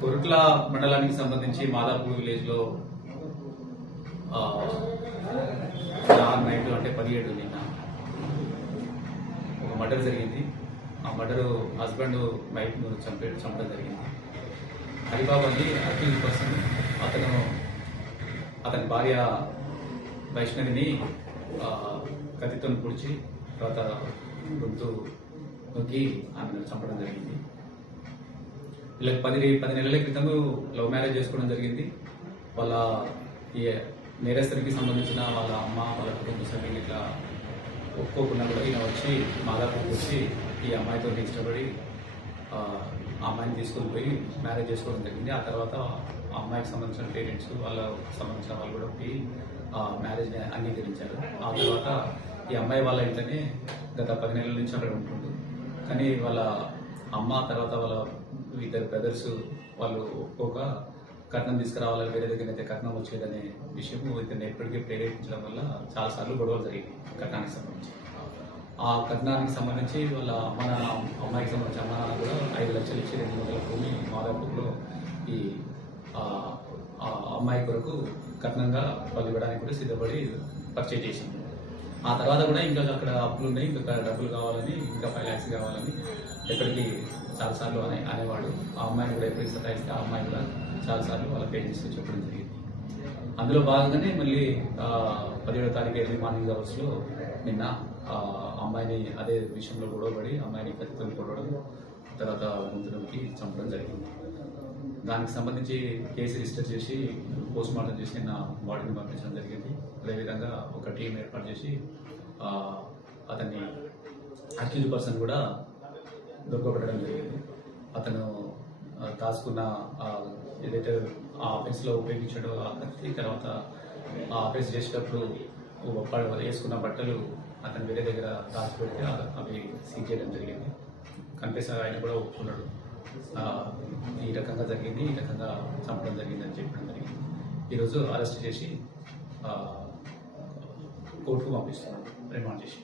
కొరుట్ల మండలానికి సంబంధించి మాదాపూర్ విలేజ్ లో నైట్ అంటే 17 నిన్న ఒక మర్డర్ జరిగింది. ఆ మర్డర్ హస్బెండ్ వైఫ్ ను చంపడం జరిగింది. హరిబాబు అని అక్యూజ్ పర్సన్, అతని భార్య వైష్ణవిని కత్తితో పొడిచి తర్వాత గొంతు నొక్కి ఆమెను చంపడం జరిగింది. వీళ్ళకి 10 నెలల క్రితం లవ్ మ్యారేజ్ చేసుకోవడం జరిగింది. వాళ్ళ ఈ నేరస్తుడికి సంబంధించిన వాళ్ళ అమ్మ, వాళ్ళ కుటుంబ సభ్యులు ఇట్లా ఒప్పుకోకుండా కూడా ఈయన వచ్చి మాదాపూర్కి వచ్చి ఈ అమ్మాయితో ఇష్టపడి ఆ అమ్మాయిని తీసుకొని పోయి మ్యారేజ్ చేసుకోవడం జరిగింది. ఆ తర్వాత ఆ అమ్మాయికి సంబంధించిన పేరెంట్స్, వాళ్ళకి సంబంధించిన వాళ్ళు కూడా పోయి ఆ మ్యారేజ్ని అంగీకరించారు. ఆ తర్వాత ఈ అమ్మాయి వాళ్ళ ఇంట్లోనే గత 10 నెలల నుంచి అక్కడ ఉంటుండు. కానీ వాళ్ళ అమ్మ తర్వాత వాళ్ళ ఇద్దరు బ్రదర్స్ వాళ్ళు ఒక్కొక్క కట్నం తీసుకురావాలి, వేరే దగ్గర అయితే కట్నం వచ్చేదనే విషయం ఇతన్ని ఎప్పటికీ ప్రేరేపించడం వల్ల చాలాసార్లు గొడవలు జరిగింది కట్నానికి సంబంధించి. ఆ కట్నానికి సంబంధించి వాళ్ళ అమ్మాయికి సంబంధించి అమ్మ నాన్న కూడా 5 లక్షలు ఇచ్చి 2 వందల భూమి మాదాపూర్లో ఈ అమ్మాయి కొరకు కట్నంగా వాళ్ళు ఇవ్వడానికి కూడా సిద్ధపడి పర్చేజ్ చేసింది. ఆ తర్వాత కూడా ఇంకా అక్కడ అప్పులు ఉన్నాయి, ఇంకా డబ్బులు కావాలని, ఇంకా 5 lakhs కావాలని ఎప్పటికీ చాలాసార్లు అనేవాడు. ఆ అమ్మాయిని కూడా ఎప్పటికీ సతాయిస్తే ఆ అమ్మాయి కూడా చాలాసార్లు వాళ్ళ పేరెంట్స్ చెప్పడం జరిగింది. అందులో భాగంగానే మళ్ళీ 17వ తారీఖు ఎర్లీ మార్నింగ్ అవర్స్లో నిన్న అమ్మాయిని అదే విషయంలో గొడవపడి అమ్మాయిని కత్తితో కొట్టడం, తర్వాత గొంతులోకి చంపడం జరిగింది. దానికి సంబంధించి కేసు రిజిస్టర్ చేసి పోస్ట్ మార్టం చేసి నిన్న బాడీని పంపించడం జరిగింది. అదేవిధంగా ఒక టీం ఏర్పాటు చేసి అతన్ని అక్యూజ్ పర్సన్ కూడా దొరకబెట్టడం జరిగింది. అతను దాచుకున్న ఏదైతే ఆ ఆఫీస్లో ఉపయోగించాడో ఆ కత్తి, తర్వాత ఆ ఆఫీస్ చేసేటప్పుడు వేసుకున్న బట్టలు అతను వేరే దగ్గర దాచిపెడితే అవి సీజ్ చేయడం జరిగింది. కన్ఫెస్ ఆయన కూడా ఒప్పుకున్నాడు, ఈ రకంగా జరిగింది, ఈ రకంగా చంపడం జరిగింది అని చెప్పడం జరిగింది. ఈరోజు అరెస్ట్ చేసి కోర్టుకు పంపిస్తున్నాడు రిమాండ్ చేసి.